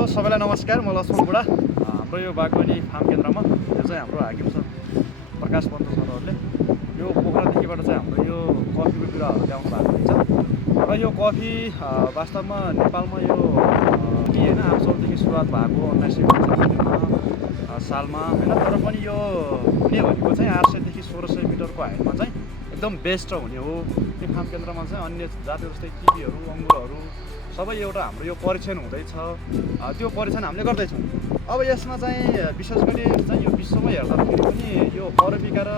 सबैलाई नमस्कार, म लक्ष्मण बुढा। हाम्रो यो बागवानी फार्म केन्द्रमा यो चाहिँ हाम्रो हाकिम सर प्रकाश पन्त सरहरूले यो पोखरादेखिबाट चाहिँ हाम्रो यो कफीको बिरुवाहरू ल्याउनु भएको हुन्छ र यो कफी वास्तवमा नेपालमा यो होइन आफसौदेखि सुरुवात भएको 1995 सालमा होइन। तर पनि यो हुने भनेको चाहिँ 800 देखि 1600 मिटरको हाइटमा चाहिँ एकदम बेस्ट हुने हो। यो फार्म केन्द्रमा चाहिँ अन्य जाति जस्तै किवीहरू, अङ्गुरहरू सबै एउटा हाम्रो यो परीक्षण हुँदैछ। त्यो परीक्षण हामीले गर्दैछौँ। अब यसमा चाहिँ विशेष गरी चाहिँ यो विश्वमै हेर्दाखेरि पनि यो अरबिका र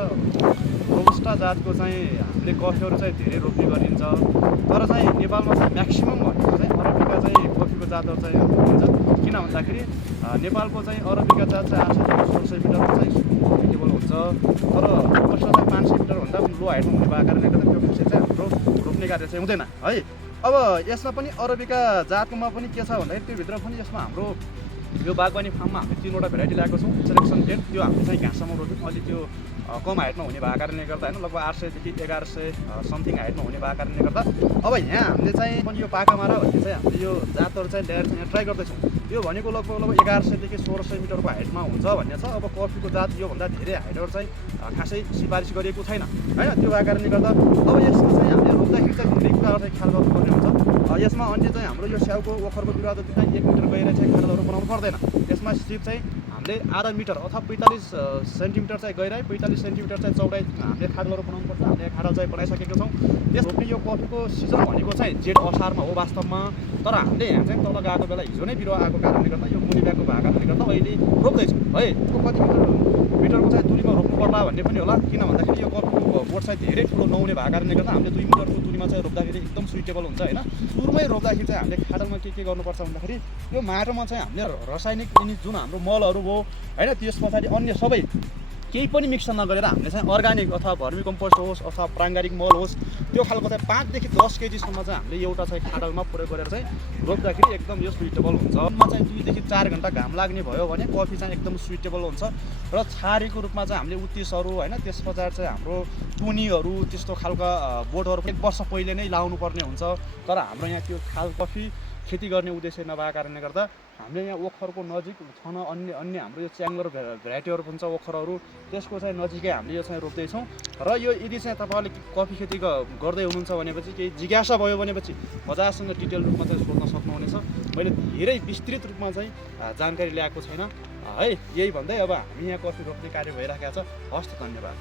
रोबस्टा जातको चाहिँ हामीले कफीहरू चाहिँ धेरै रोप्ने गरिन्छ। तर चाहिँ नेपालमा चाहिँ म्याक्सिमम भनेको चाहिँ अरबिका चाहिँ कफीको जातहरू चाहिँ रोपिन्छ। किन भन्दाखेरि नेपालको चाहिँ अरबिका जात चाहिँ 800 देखि 1600 मिटरमा चाहिँ सुटेबल हुन्छ। तर रोबस्टा चाहिँ 500 मिटरभन्दा पनि लो हाइटमा हुने भएको कारणले गर्दा त्यो विषय चाहिँ हाम्रो रोप्ने कार्य चाहिँ हुँदैन है। अब यसमा पनि अरबिका जातकोमा पनि के छ भन्दाखेरि त्योभित्र पनि यसमा हाम्रो यो बागवानी फार्ममा हामीले 3वटा भेराइटी ल्याएको छौँ। सेलेक्सन टेन त्यो हामीले चाहिँ घाँससम्म रोप्यौँ। अलि त्यो कम हाइटमा हुने भएको कारणले गर्दा होइन, लगभग 800 देखि 1100 समथिङ हाइटमा हुने भएको कारणले गर्दा अब यहाँ हामीले चाहिँ पनि यो पाकामारा भन्ने चाहिँ हामीले यो जातहरू चाहिँ ल्याएर यहाँ ट्राई गर्दैछौँ। यो भनेको लगभग 1100 देखि 1600 मिटरको हाइटमा हुन्छ भन्ने छ। अब कफीको जात योभन्दा धेरै हाइटहरू चाहिँ खासै सिफारिस गरिएको छैन होइन। त्यो भएको कारणले गर्दा अब यसमा चाहिँ हामीले रोप्दाखेरि चाहिँ धेरै कुराहरू चाहिँ ख्याल गर्नुपर्ने हुन्छ। यसमा अन्य चाहिँ हाम्रो यो स्याउको ओखरको बिरुवा जति चाहिँ 1 मिटर गएर चाहिँ खाडलहरू बनाउनु पर्दैन। यसमा सिप चाहिँ हामीले आधा मिटर अथवा 45 सेन्टिमिटर चाहिँ गहिराइ, 45 सेन्टिमिटर चाहिँ चौडाइ हामीले खाडलहरू बनाउनुपर्छ। हामीले खाडल चाहिँ बनाइसकेको छौँ। त्यस रोप्ने यो कफीको सिजन भनेको चाहिँ जेठ असारमा हो वास्तवमा। तर हामीले यहाँ चाहिँ तल गएको बेला हिजो नै बिरुवा आएको कारणले गर्दा यो मुनि गएको भएको कारणले गर्दा अहिले रोप्दैछौँ है। कति मिटरको चाहिँ दुरीमा रोप्नु पर्ला भन्ने पनि होला। किन भन्दाखेरि यो कफीको बोट चाहिँ धेरै ठुलो नहुने भएको कारणले गर्दा हामीले 2 मिटरको दुरीमा चाहिँ रोप्दाखेरि एकदम सुइटेबल हुन्छ होइन। सुरुमै रोप्दाखेरि चाहिँ हामीले खाडलमा के गर्नुपर्छ भन्दाखेरि यो माटोमा चाहिँ हामीले रासायनिक जुन हाम्रो मलहरू भयो होइन, त्यस पछाडि अन्य सबै केही पनि मिक्स नगरेर हामीले चाहिँ अर्ग्यानिक अथवा भर्मी कम्पोस्ट होस् अथवा प्राङ्गारिक मल होस् त्यो खालको चाहिँ 5 देखि 10 केजीसम्म चाहिँ हामीले एउटा चाहिँ खाडलमा प्रयोग गरेर चाहिँ रोप्दाखेरि एकदम यो सुइटेबल हुन्छ। मा चाहिँ 2 देखि 4 घन्टा घाम लाग्ने भयो भने कफी चाहिँ एकदम सुइटेबल हुन्छ। र छारीको रूपमा चाहिँ हामीले उत्तिसहरू होइन, त्यस पछाडि चाहिँ हाम्रो टुनीहरू त्यस्तो खालका बोटहरू 1 वर्ष पहिले नै लाउनु पर्ने हुन्छ। तर हाम्रो यहाँ त्यो खाल कफी खेती गर्ने उद्देश्य नभएको कारणले गर्दा हामीले यहाँ ओखरको नजिक छन अन्य हाम्रो यो च्याङ्गर भेराइटीहरू पनि छ ओखरहरू, त्यसको चाहिँ नजिकै हामीले यो चाहिँ रोप्दैछौँ। र यो यदि चाहिँ तपाईँहरूले कफी खेती गर्दै हुनुहुन्छ भनेपछि केही जिज्ञासा भयो भनेपछि मजासँग डिटेल रूपमा चाहिँ सोध्न सक्नुहुनेछ। मैले धेरै विस्तृत रूपमा चाहिँ जानकारी ल्याएको छैन है। यही भन्दै अब हामी यहाँ कफी रोप्ने कार्य भइरहेको छ। हस्, धन्यवाद।